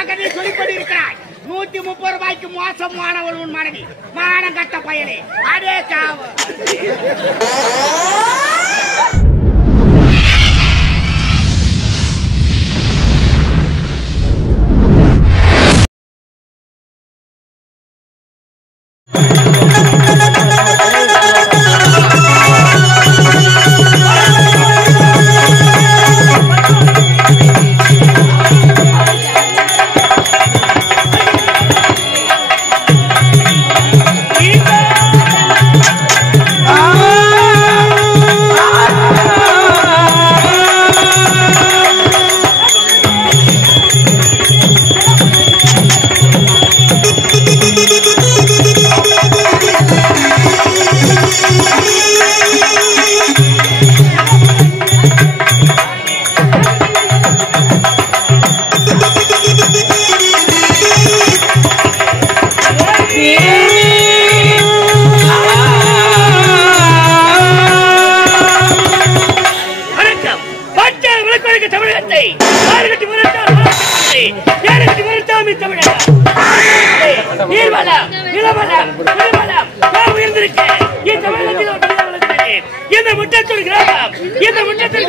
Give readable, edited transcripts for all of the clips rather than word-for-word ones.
மகனை சொல்லிக்கொண்டு இருக்கிறாய். 130 ரூபாய்க்கு மோசமானவள் உன் மனைவி. மானம் கட்ட பயலே, அதே சாவு.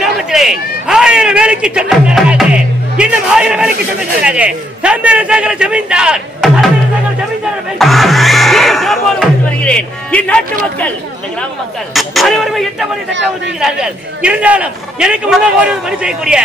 கிராமத்திலே 1000 வேலைக்கு சொந்தக்காரராக இன்னும் 1000 வேலைக்கு சொந்தக்காரராக சந்திரசேகர ஜமீன்தார் வருகிறேன். இந்நாட்டு மக்கள், இந்த கிராம மக்கள் அனைவருமே 8 மணி தட்டாக வருகிறார்கள். இருந்தாலும் எனக்கு முன்னாக ஒரு பணி செய்யக்கூடிய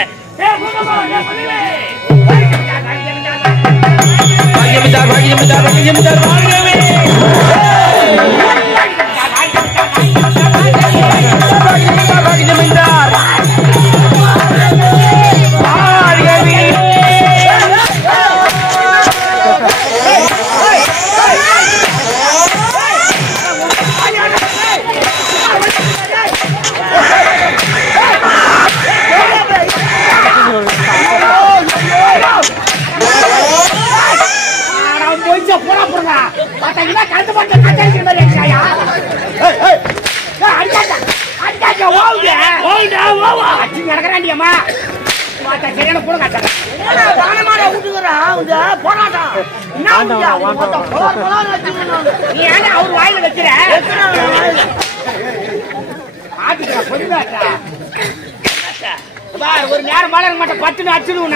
ஒரு நேரம் மலர மாட்டேன் 10 அடிச்சிடுவோம்.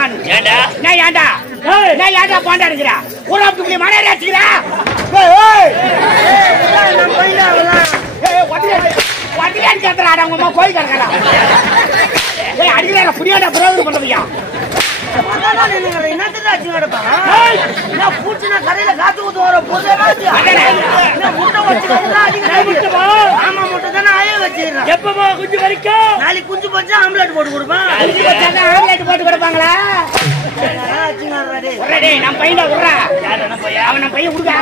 நான் ஏன்டா பாண்டா இருக்கிறா ஒரு அப்படி மனையை அடிச்சுக்கிறா கோயில் கிடக்கலாம் அடிக்கிறா புரியாடா பிரயோகம் பண்றதுயா கடையில காத்து ஊத்து வர எப்பமா குஞ்சு வரைக்கும் நாளைக்கு குஞ்சு பறிச்சா ஆம்லெட் போட்டு கொடுப்பான். ஆம்லெட் போட்டு கொடுப்பாங்களா? நம்ம பையன் விடுறா அவன் நம்ம பையன் விடுக்கா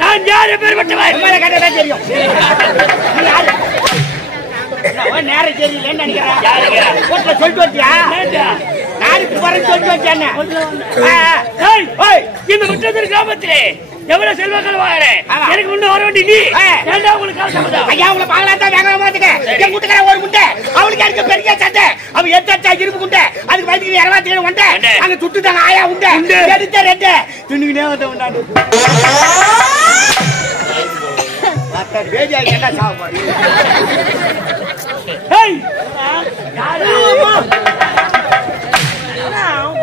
நான் யாரு பேர் மட்டும் கட்டதா தெரியும். நேரம் தெரியலன்னு நினைக்கிறேன். சொல்லிட்டு வச்சியா நாளைக்கு சொல்லிட்டு வச்சேன். இந்த முற்றத்தில் கிராமத்திலே எவ்வளவு செல்வங்கள் வாங்குற எனக்கு முன்ன வர வேண்டி நீ உங்களுக்கு ஐயா உங்களை பாக்கலாம் தான் வேங்க மாத்துக்க என் முட்டுக்கிற ஒரு முட்டை அவனுக்கு எனக்கு பெரிய சட்டை அவன் எத்தா இருப்பு குண்டை அதுக்கு வயதுக்கு 27 உண்டை அங்க சுட்டு தாங்க ஆயா உண்டை எடுத்த ரெண்டு துணிக்கினே வந்த உண்டாண்டு பேஜா என்ன சாப்பிடு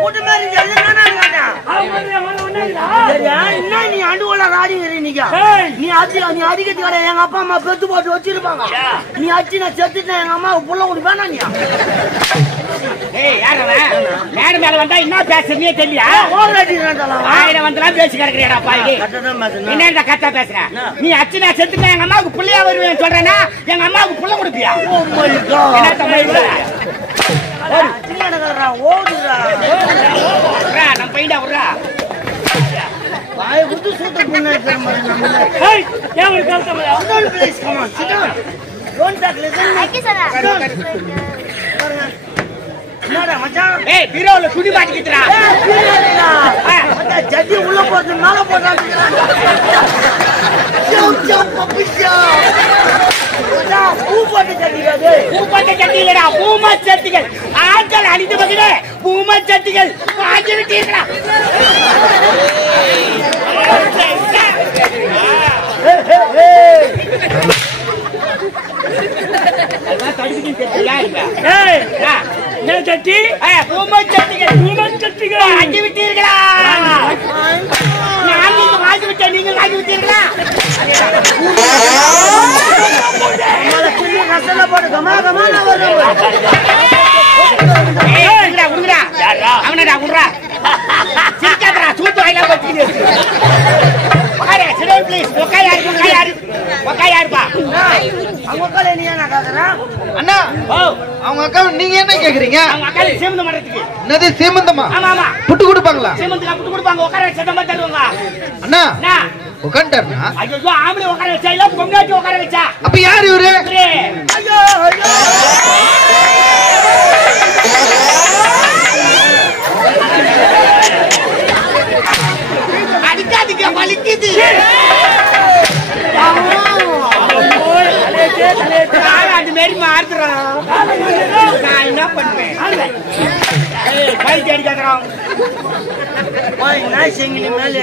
கூட்டு மாதிரி நீ அண்டுகொள்ள ராடி நீ அதிகத்து வர எங்க அப்பா அம்மா பெத்து போட்டு வச்சிருப்பாங்க. நீ அச்சு நான் செத்துட்டு எங்க அம்மாவுக்கு புள்ள கொடுப்பேனா நீ மேல மேல வந்தா என்ன பேசுறீங்க தெரியல. 1000 வந்தெல்லாம் பேசி கிடக்குறியாடா பாய் என்ன கத்தா பேசுற நீ அச்சு நான் செத்துட்டு எங்க அம்மாவுக்கு புள்ளையா வருவேன் சொல்றேன்னா எங்க அம்மாவுக்கு புள்ள கொடுப்பியா? நம்ம பையன்டா விடுறா புது சூத்த பொண்ணு துணி மாட்டிக்கிட்டா ஜட்டி உள்ள போட்டு மேல போட்டாங்க பூ போட்டு ஜட்டி பூ போட்ட சட்டி இல்லடா பூமா சட்டிகள் ஆட்கள் அழிந்து பகிர பூமா சட்டிகள் ஆக்கி விட்டீர்களா சட்டி பூமா சட்டிகள் ஆக்கி விட்டீர்களா நான் ஆக்கி விட்டேன் நீங்கள் ஆக்கி விட்டீர்களா நீங்க என்ன கேக்குறீங்க? என்னது சீமந்தமா? புட்டு கொடுப்பாங்களா? அண்ணா உட்காந்துட்டாருனா ஆம்பளை உட்கார வச்சா இல்ல பொங்காட்டி உட்கார வச்சா அப்ப யாரு இவரு? அடிக்காதீங்க வலிக்குது அது மாரி மாறுறான் நான் என்ன பண்ணுவேன் பைக் அடிக்காதான் நாய் செங்கிலி மேலே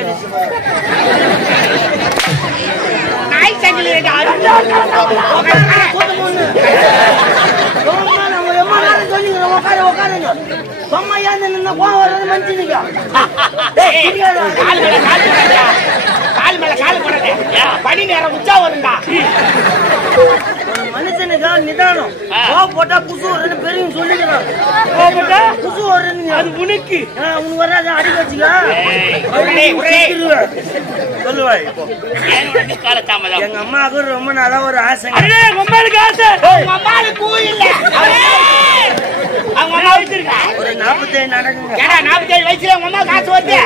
நாய் செங்கிலி கால் மேல கால் போடாத பனி நேரம் உச்சா வருண்டா மனுஷனுக்கு நிதானம் போட்டா குசு வருன்னு பெரிய சொல்லிக்கிறான் குசு வருன்னு அது உனக்கு உனக்கு வராது அடி வச்சுக்க சொல்லுவாய் எங்க அம்மாவுக்கு ரொம்ப நாளா ஒரு ஆசை அம்மாளுக்கு ஆசை அம்மாளுக்கு இல்ல அவங்க அம்மா வச்சிருக்கா ஒரு 47 நடக்குங்க 47 வயசுல உங்க அம்மா காசு வருது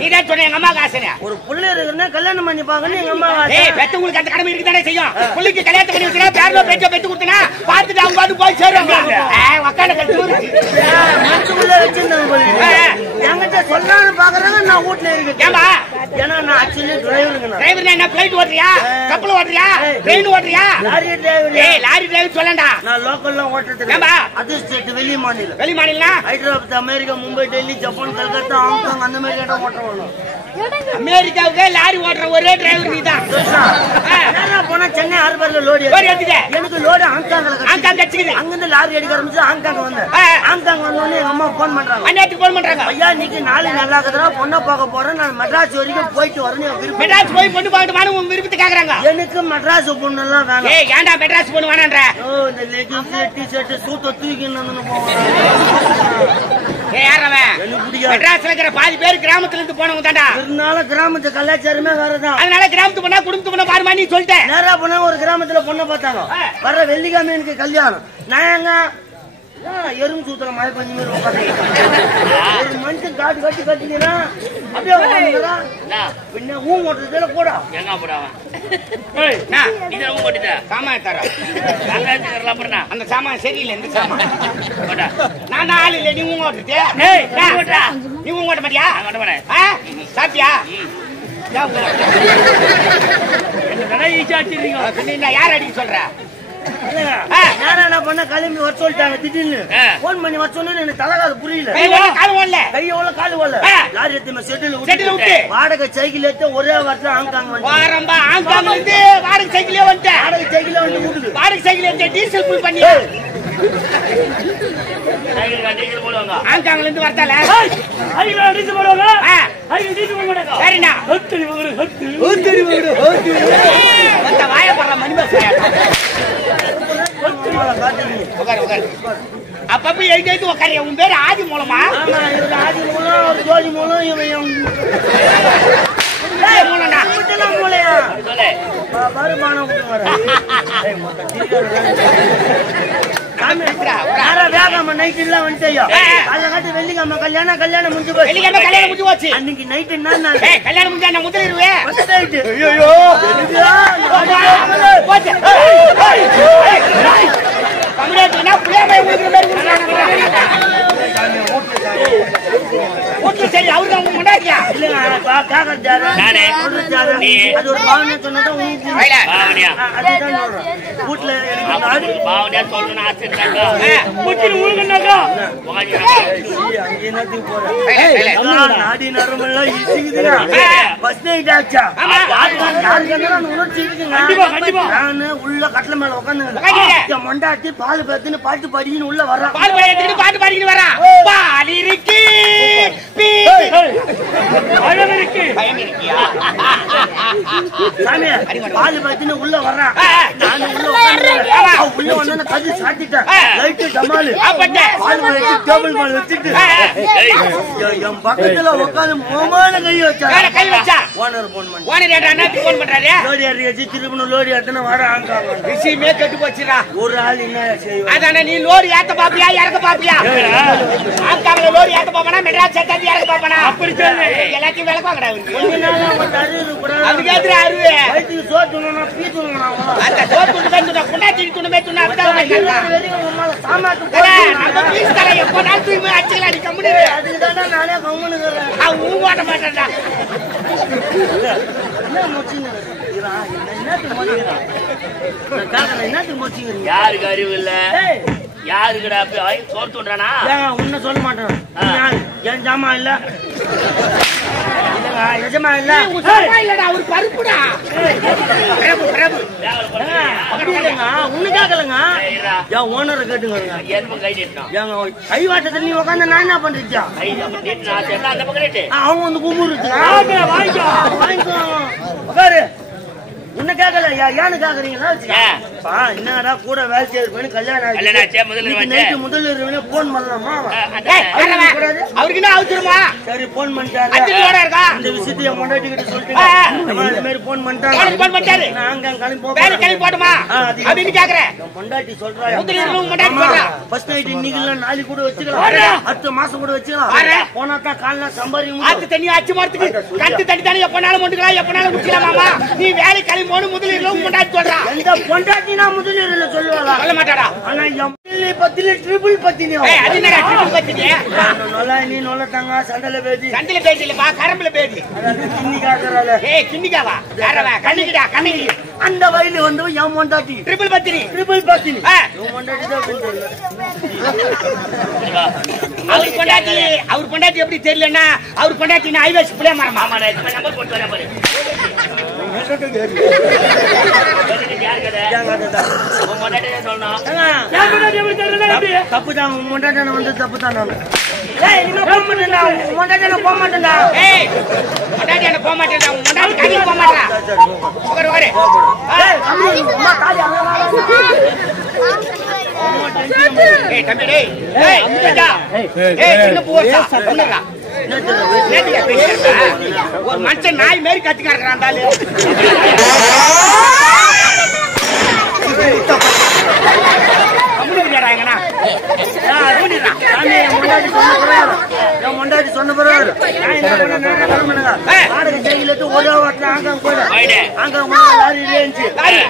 நீதான் சொன்ன எங்க அம்மா காசு ஒரு புள்ள இருக்குன்னா கல்யாணம் பண்ணி பாக்கணும் எங்க அம்மா பெத்தவங்களுக்கு அந்த கடமை இருக்குதானே செய்யும் புள்ளிக்கு கல்யாணம் பண்ணி வச்சுனா பேர்ல பேச்ச பெத்து கொடுத்தனா பார்த்துட்டு அவங்க வந்து போய் சேருவாங்க வக்கால கட்டு மனசுக்குள்ள வச்சிருந்தாங்க என்கிட்ட சொல்லலாம்னு பாக்குறாங்க நான் வீட்ல இருக்கேன் ஏமா ஏன்னா நான் ஆக்சுவலி டிரைவர்னா என்ன பிளைட் ஓட்டுறியா கப்பல் ஓட்டுறியா ட்ரெயின் ஓட்டுறியா லாரி டிரைவர் லாரி டிரைவர் சொல்லண்டா நான் லோக்கல்ல ஓட்டுறது ஏமா அது ஸ்டேட் வெளி மாநிலம்னா Hyderabad America Mumbai Delhi Japan Calcutta Hong Kong அந்த மாதிரி இடம் ஓட்டுறோம் அமெரிக்காவுக்கு லாரி ஓட்டுற ஒரே டிரைவர் நீதான் போனா சென்னை ஹார்பர்ல லோடு ஏத்திட்டேன் எனக்கு லோடு ஹாங்காங் கட்சிக்குது அங்கிருந்து லாரி எடுக்க ஆரம்பிச்சு ஹாங்காங் வந்தேன் ஹாங்காங் வந்தோடனே எங்க அம்மா போன் பண்றாங்க அன்னைக்கு போன் பண்றாங்க ஐயா இன்னைக்கு நாளை நல்லா இருக்குதுன்னா பொண்ணை பார்க்க போறேன் நான் மெட்ராஸ் வரைக்கும் போயிட்டு வரணும் மெட்ராஸ் போய் பொண்ணு பார்த்துட்டு உங்க விருப்பத்தை கேக்குறாங்க எனக்கு மெட்ராஸ் பொண்ணு எல்லாம் வேணும் ஏன்டா மெட்ராஸ் பொண்ணு வேணான்ற இந்த லெகின்ஸ் டி ஷர்ட் சூட்ட தூக்கின்னு மெட்ராஸ்ல இருக்கிற பாதி பேர் கிராமத்துல இருந்து போனவங்க தாண்டா இருந்தாலும் கிராமத்து கலாச்சாரமே வேறதான் அதனால கிராமத்து பொண்ணா குடும்பத்து பொண்ணா பாருமா நீ சொல்லிட்டேன் நேரா போனா ஒரு கிராமத்துல பொண்ணை பார்த்தாங்க வர வெள்ளிக்கிழமை எனக்கு கல்யாணம் நான் எங்க எறும்பு சூத்திர மழை பஞ்சு மாதிரி உட்காந்து ஒரு மனுஷன் காட்டு கட்டி கட்டிங்கன்னா அப்படியே பின்ன ஊம் ஓட்டுறதுல போடா எங்க போடாவா சாமான் தர அந்த சாமான் சரியில்லை இந்த சாமான் நான் ஆள் இல்லை நீ ஊங்க ஓட்டுறது நீ ஊங்க ஓட்ட மாட்டியா சாப்பிட்டியா யார் அடிக்க சொல்ற என்ன பண்ண கிளம்பி வர சொல்லிட்டாங்க திடீர்னு போன் பண்ணி வர சொன்னா எனக்கு தலைகாது புரியல கையோட காலு ஓடல லாரி எடுத்து செட்டில் விட்டு வாடகை சைக்கிள் எடுத்து ஒரே வாரத்துல ஹாங்காங் வந்து வாடகை சைக்கிளே வந்துட்டேன் வாடகை சைக்கிளே வந்து விட்டுது வாடகை சைக்கிள் எடுத்து டீசல் ஃபுல் பண்ணி ஹாங்காங்ல இருந்து வரதால டீசல் போடுவாங்க சரிண்ணா வாய போடுற மணிபாஸ் அப்பப்ப எழுதி உக்காரியா உன் பேரு ஆதி மூலமா ஆதி மூலம் ஒரு ஜோதி மூலம் மூலையா வருமானம் வேகாம நைட் எல்லாம் வந்துட்டோ காலங்காட்டி வெள்ளிக்கிழமை கல்யாணம் முடிஞ்சு போச்சு வெள்ளிக்கிழமை கல்யாணம் முடிஞ்சு போச்சு அன்னைக்கு நைட் என்ன கல்யாணம் முடிஞ்சா நான் முதலிடுவேன் தமிழ்நாட்டுனா புளியாமை சரி அவரு அவங்க முன்னாடியா இல்லங்க அது ஒரு பாவனை சொன்னதான் வீட்டுல பாவனே சொல்லணும் ஆசை இருக்காங்க முச்சில ஊங்கனாங்க என்னத்துக்கு போற நாடி நரம்பெல்லாம் இசிக்குதுங்க பஸ் நைட் ஆச்சா நான் உள்ள கட்டல மேல உட்காந்து மொண்டாட்டி பால் பத்துன்னு பாட்டு பாடின்னு உள்ள வர்றான் பாட்டு பாடிக்கிட்டு வரான் பால் இருக்கு பயம் இருக்கு சாமி பால் பத்துன்னு உள்ள வர்றான் நான் உள்ள வந்து கது சாத்திட்டேன் லைட் டமாலு பால் வச்சு டேபிள் மேல வச்சுட்டு என் பக்கத்துல உட்காந்து மோமான கை வச்சா ஓனர் போன் பண்ணி ஓனர் ஏடா அண்ணாக்கு போன் பண்றாரு லோடி அடிச்சு திருப்பணும் லோடி ஏத்தன வர ஆங்காங்க விஷயமே கெட்டு போச்சுடா ஒரு ஆள் என்ன செய்வா அதானே நீ லோரி ஏத்த பாப்பியா இறக்க பாப்பியா ஆங்காங்க லோரி ஏத்த பாப்பனா மெட்ராஸ் சேர்த்தாந்து இறக்க பாப்பனா அப்படி சொல்லு எல்லாத்தையும் விலை பாக்கடா கொஞ்ச நாளா வந்து அருது கூட அதுக்கு ஏத்துற அருவே வயித்துக்கு சோத்துனா பீத்துனா அந்த சோத்து பேத்துனா குண்டாச்சி துணை அப்பதான் சாமாத்து நம்ம பீஸ் தர எப்ப நாள் தூய்மை அடிச்சல அடி கம்பெனி அதுக்குதான்டா நானே கம்முனுக்குறேன் அவன் ஊவாட்ட மாட்டான்டா என்ன மொச்சிங்க என்னத்துக்கு மொச்சிங்க யாருக்கு அறிவு இல்ல யாருக்குடா சோறு தூண்டுறானா உன்ன சொல்ல மாட்டேன் என் ஜாமா இல்ல எஜமா இல்ல இல்லடா ஒரு பருப்புடா அப்படி இல்லைங்க உன்னு கேட்கலங்க என் ஓனரை கேட்டுங்க கை வாட்டத்துல நீ உட்காந்து நான் என்ன பண்றீங்க அவங்க வந்து கும்பிடுச்சு வாங்கிக்கோ உட்காரு உன்ன கேட்கல ஏன்னு கேக்குறீங்களா என்னடா கூட வேலை செய்யறது கல்யாணம் முதல்ல போன் பண்ணலாமா அவருக்கு என்ன அவசரமா சரி போன் பண்ணிட்டாரு இந்த விஷயத்தைய முன்னாடி கிட்ட சொல்லிட்டு மாதிரி போன் பண்ணிட்டாரு நாங்க கிளம்பி போட்டுமா அப்படின்னு கேக்குறேன் பொண்டாட்டி சொல்றா ஃபர்ஸ்ட் நைட் இன்னைக்கு நாளைக்கு கூட வச்சுக்கலாம் அடுத்த மாசம் கூட வச்சுக்கலாம் போனாக்கா காலைல சம்பாதிக்கும் தண்ணி அச்சு மரத்துக்கு கட்டு தண்ணி தானே எப்பனாலும் கொண்டுக்கலாம் எப்பனாலும் குடிக்கலாமா நீ வேலை கிளம்பி போன முதலீடு பொண்டாட்டி சொல்றா எந்த பொண்டாட்டினா முதலீடுல சொல்லுவாளா சொல்ல மாட்டாடா ஆனா எம்எல்ஏ பத்தில ட்ரிபிள் பத்தினி அது என்னடா ட்ரிபிள் பத்தினி நொல்ல நீ நொல்லட்டாங்க சண்டல பேதி இல்லப்பா கரம்புல பேதி கிண்ணி காக்கறால கிண்ணிக்காவா யாரவா கண்ணிக்கிடா கண்ணிக்கி அந்த வயல வந்து என் பொண்டாட்டி ட்ரிபிள் பத்தினி என் பொண்டாட்டி தான் சொல்றேன் அவர் பொண்டாட்டி எப்படி தெரியலன்னா அவர் பொண்டாட்டி ஐவேஸ் புளிய மரம் மாமா நம்பர் போட்டு வரேன் பாரு தப்பு தான் முண்டாட்டி வந்து தப்பு தான் போக மாட்டேன் போக மாட்டேன்டா போக மாட்டேன் போக மாட்டேன் ஒரு மனுஷன் நாய் மாரி கத்திக்காடுறான் முண்டாட்டி சொன்ன பிறகு வாடகை ஜெயில ஒரே வாட்டில ஆங்காங்க போயிடும் ஆங்காங்க லாரி இருந்துச்சு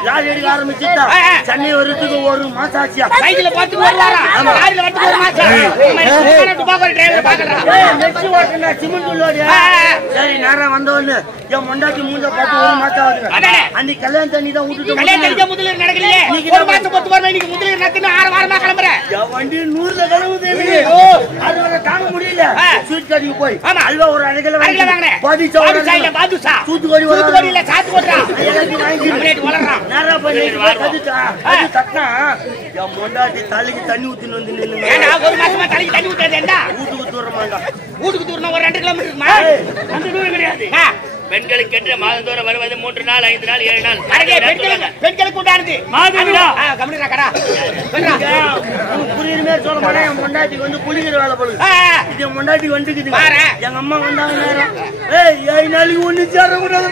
லாரி எடுக்க ஆரம்பிச்சுட்டா சென்னை வரதுக்கு ஒரு மாசம் ஆச்சியா சைக்கிள் பார்த்து ஒரு வாரம் லாரியில வரதுக்கு ஒரு மாசம் டிரைவர் பாக்குறான் நெக்ஸ்ட் வாட்டா சிமெண்ட் லோடியா சரி நேரம் வந்தவொன்னு என் முண்டாட்டி மூஞ்ச பார்த்து ஒரு மாசம் ஆகுது அன்னைக்கு கல்யாணம் தண்ணி தான் விட்டுட்டு கல்யாணம் தண்ணி முதலீடு நடக்கலையே ஒரு மாசம் 10 வாரம் இன்னைக்கு முதலீடு நடக்குன்னு 6 வாரமா கிளம்புறேன் என் வண்டி 100ல கிளம்புது அது வர தாங்க முடியல ஸ்வீட் கடைக்கு போய் அல்வா ஒரு அரைக்கில வாங்கினேன் பாதுஷா தூத்துக்குடி இல்ல சாத்துக்குடிடா எல்லாத்தையும் வாங்கி ரேட் வளர்றான் நேரா போய் அது தட்டா என் முண்டாட்டி தலைக்கு தண்ணி ஊத்தின்னு வந்து நின்னுங்க ஏண்டா ஒரு மாசமா தலைக்கு தண்ணி ஊத்துறது என்ன வீட்டுக்கு தூரமாண்டா வீட்டுக்கு தூரமா ஒரு 2 கிலோமீட்டர் 2 தூரம் கிடையாது பெண்களுக்கு என்று மாதந்தோறும் வருவது 3 நாள் 5 நாள் 7 நாள் பெண்களுக்கு உண்டானது புரியுற மாதிரி சொல்ல மாட்டேன் என் முண்டாட்டிக்கு வந்து குளிக்கிற வேலை போடுது இது என் முண்டாட்டி வந்துக்குது எங்க அம்மா வந்தாங்க நேரம் 7 நாளைக்கு ஒண்ணு சேர கூடாது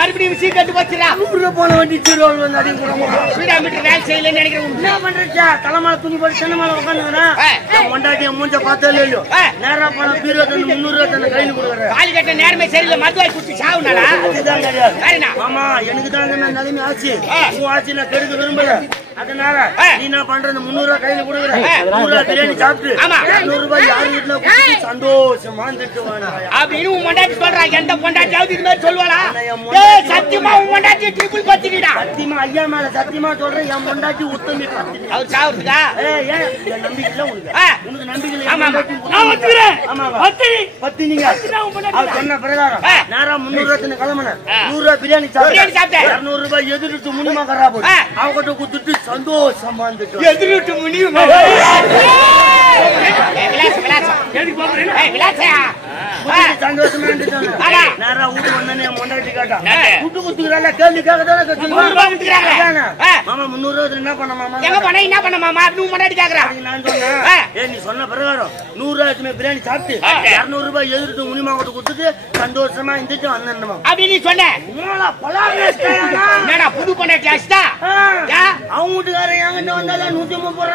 மறுபடியும் சீ கட்டு வச்சுடா போன வண்டி சீரோல் வந்து அதையும் கூட ஸ்பீடாமீட்டர் வேலை செய்யலன்னு நினைக்கிறேன் என்ன பண்றா தலைமால துணி போட்டு சென்னை மேல உட்காந்துக்கிறேன் என் முண்டாட்டி என் மூஞ்ச பார்த்தே இல்லையோ நேரா போன 200 ரூபாய் கையில கொடுக்குறேன் காலி கட்ட நேரமே சரியில்லை மதுவாய் குடிச்சு சாவுனாடா ஆமா எனக்கு தான் நிலைமை ஆச்சு ஆச்சு நான் கெடுக்க விரும்பல அதனால நீ என்ன பண்ற 300 ரூபாய் கையில கொடுக்குற 100 ரூபாய் பிரியாணி சாப்பிட்டு 200 ரூபாய் யார் வீட்டுல கொடுத்து சந்தோஷமா இருந்துட்டு வாங்க அப்படின்னு உன் பொண்டாட்டி சொல்றா. எந்த பொண்டாட்டியாவது இது மாதிரி சொல்லுவாளா? சத்தியமா உன் பொண்டாட்டி ட்ரிபிள் பத்திக்கிட்டா. சத்தியமா ஐயா மேல சத்தியமா சொல்றேன், என் பொண்டாட்டி உத்தமி பத்தி. அவர் சாவுறதுக்கா? ஏன் நம்பிக்கை இல்ல உனக்கு? உனக்கு நம்பிக்கை இல்ல? ஆமா நான் ஒத்துக்கிறேன். பத்தி நீங்க அவர் சொன்ன பிரகாரம் நேரா 300 ரூபாய் கிளம்புன 100 ரூபாய் பிரியாணி சாப்பிட்டேன். 200 ரூபாய் எதிர்த்து முனிமா கரா போய் அவகிட்ட குடுத்துட்டு சந்தோஷமா இருந்துட்டு எதிர்த்து முனிமா சந்தோஷமா இருந்துட்டாங்க. நேரா வீட்டு வந்தனே முன்னாடி கேட்டா குட்டு குத்துறால கேள்வி கேட்கதானே மாமா 300 ரூபாய் என்ன பண்ண மாமா? எங்க பண்ண என்ன பண்ண மாமா? நீ முன்னாடி கேக்குறா. நான் சொன்னேன் நீ சொன்ன பிரகாரம் 100 ரூபாய்க்கு பிரியாணி சாப்பிட்டு 200 ரூபாய் எதிர்த்து முனிமா கிட்ட குடுத்துட்டு சந்தோஷமா இருந்துட்டு வந்தேன் அப்படி நீ சொன்ன. என்னடா புது பொண்டாட்டி ஆச்சுதா? அவங்க வீட்டுக்காரன் என்கிட்ட வந்தாலும் 130 ரூபாய்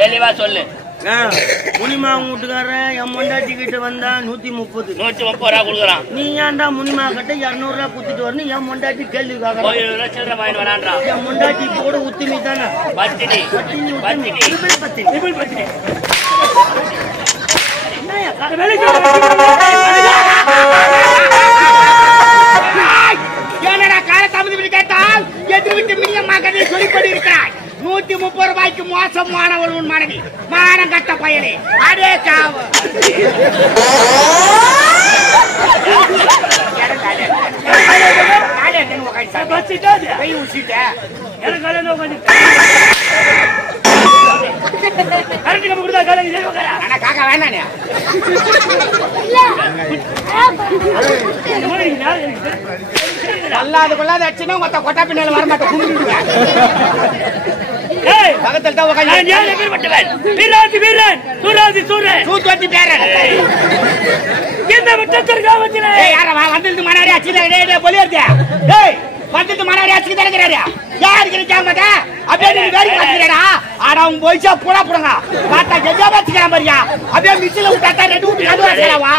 தெளிவா சொல்லு. முனிமா வீட்டுக்காரன் என் பொண்டாட்டி கிட்ட வந்தா 130 ரூபா கொடுக்குறான். நீ ஏன்டா முனிமா கிட்ட 200 ரூபாய் குடுத்துட்டு வரணும்? என் பொண்டாட்டி கேள்வி என் பொண்டாட்டி கூட உத்துமி தானே என்னடா கால தாமதம் கேட்டால் எதிர் விட்டு மினியம்மா கதையை சொல்லிக்கொண்டு இருக்கிறாய். 130 ரூபாய்க்கு மோசமானவள் உன் மனைவி. மானம் கட்ட பயலே அதே சாவு. காக்கா வேணானே கொல்லாது கொள்ளாத அடிச்சுன்னா மொத்த கொட்டா பின்னால வர மாட்டேன் கும்பிடுவேன். பக்கத்தில் தான் வந்து மனாடி அச்சு பொலியா வந்து மனாடி அச்சுக்கு தலைக்கிறாரு. யாருக்கு கேட்க அப்படியே வேடிக்கை ஆனா அவங்க போயிச்சா புடா புடுங்க பார்த்தா கெஜா வச்சுக்கிறான் பாரியா. அப்படியே மிச்சில விட்டாத்தா 2 வீட்டு கதுவாக்கலாவா?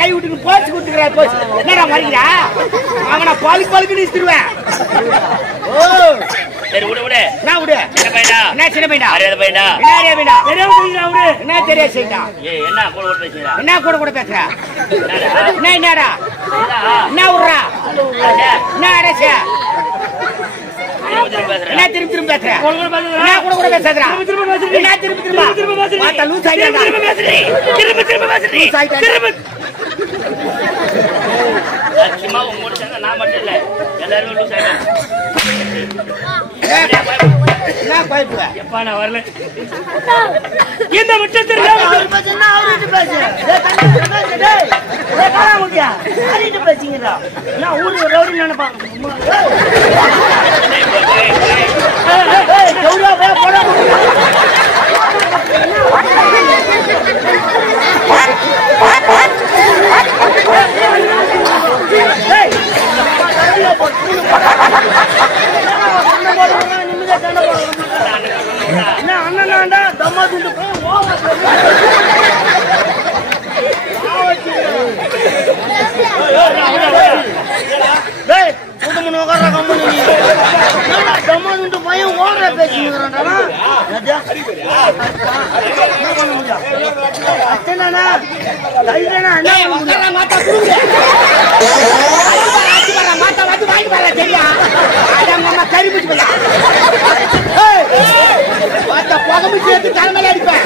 கை விட்டு போச்சு கொடுத்துக்கிறா. என்னடா மறிக்கிறா? அவனை பழுக்கு பழுக்கு நிறுத்திடுவேன். சரி விடு விடு. நான் விடு. என்ன பையனா? என்ன சின்ன பையனா? அறியாத பையனா? என்ன அறியாத பையனா? தெரியாத பையனா விடு. என்ன தெரியாத செய்டா? என்ன கூட கூட பேசுறா? என்ன கூட கூட பேசுறா? என்னடா? என்ன உறா? என்ன அரசே? என்ன திரும்ப திரும்ப பேசுற? என்ன கூட கூட பேசுறா? என்ன திரும்ப திரும்ப? மாட்ட லூஸ் ஆயிட்டா. திரும்ப பேசுறீ. திரும்ப திரும்ப பேசுறீ. லூஸ் ஆயிட்டா. திரும்ப அச்சிமா உங்களோட சேர்ந்து நான் மட்டும் இல்ல எல்லாரும் லூஸ் ஆயிட்டாங்க. என்ன பைப்புல? எப்பா நான் வரல. இந்த விட்டு தெரியாம அவர் பேசுனா அவர்கிட்ட பேசு. டேய் காணா முடியா? அவர்கிட்ட பேசிங்கடா. நான் ஊரு ரவுடி நினைப்பாங்க. ஏய் ஜவுரா வே போடா. ஏய் என்ன அண்ணனாண்டா தம்மா துண்டு போய் ஓவர் டேய் புதுமன உட்கார்ற கம்பெனி தம்மா துண்டு போய் ஓவர் பேசிங்கறானடா. என்ன பண்ண முடியா? அத்தனானா தைரியனா என்ன உட்கார்ற மாட்டா குடுங்க. மாட்டா வந்து வாங்கி பாரு சரியா? அட மாமா கறி பிடிச்சு போடா. ஏய் மாட்டா போகமி சேர்த்து தலைமையில அடிப்பேன்.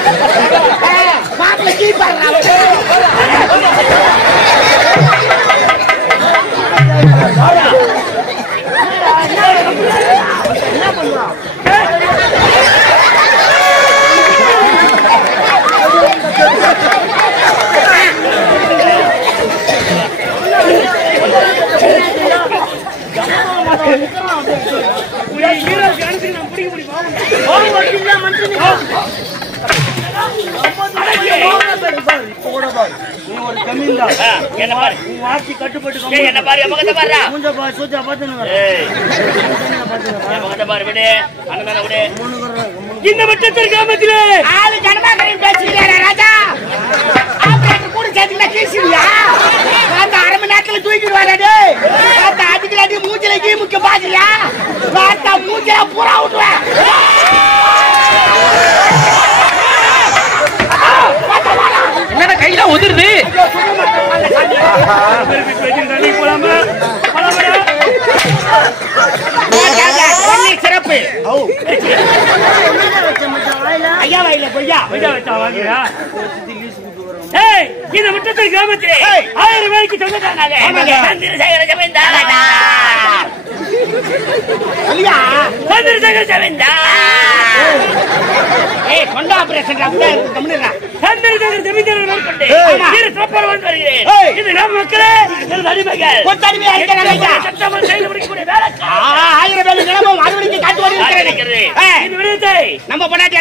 மாட்டல கீ பாருடா. என்ன பண்ணுவா? ஒரு கம்மிங்க என்ன பாரு உன் வாசி கட்டுப்பட்டு ஏய் என்ன பாரு எமகத பாருடா மூஞ்ச பா சூச்சா பாத்துங்க ஏய் எமகத பாரு விடு அண்ணனா விடு இந்த வட்டத்தில் கிராமத்திலே ஆளு ஜனமாகரையும் பேசுகிறாரா ராஜா ஆப்ரேட்டர் கூட சேர்த்துக்கிட்டா கேசியா அந்த அரை மணி நேரத்துல தூக்கிடுவாரா டேய் அந்த அதுக்கு மூஞ்சில கீ முக்கிய பாக்குறியா வாத்தா மூஞ்சில பூரா விட்டுவேன் என்னடா கையில உதிருது சிறப்பு ஐயா வாயில பொய்யா இந்த முற்றத்தில் கிராமத்திலே 1000 பேருக்கு சொந்தக்காரனாக சந்திரசேகர ஜமீன்தார் சந்திரசேகர ஜமீன்தார் சொந்த ஆபரேஷன் சந்திரசேகர ஜமீன்தார் மேற்கொண்டு இரு சிறப்பாக வந்து வருகிறேன் இது நம்ம மக்களே அடிமைகள் சட்டமாக செயல் முடிக்கக்கூடிய வேலைக்கா 1000 பேர் நிலமும் அறுவடைக்கு காட்டு வருகிறது இந்த விடயத்தை நம்ம பொண்டாட்டி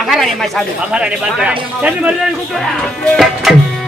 மகாராணி மகாராணி பார்க்கிறேன் சென்று மருதாணி கூப்பிட்டு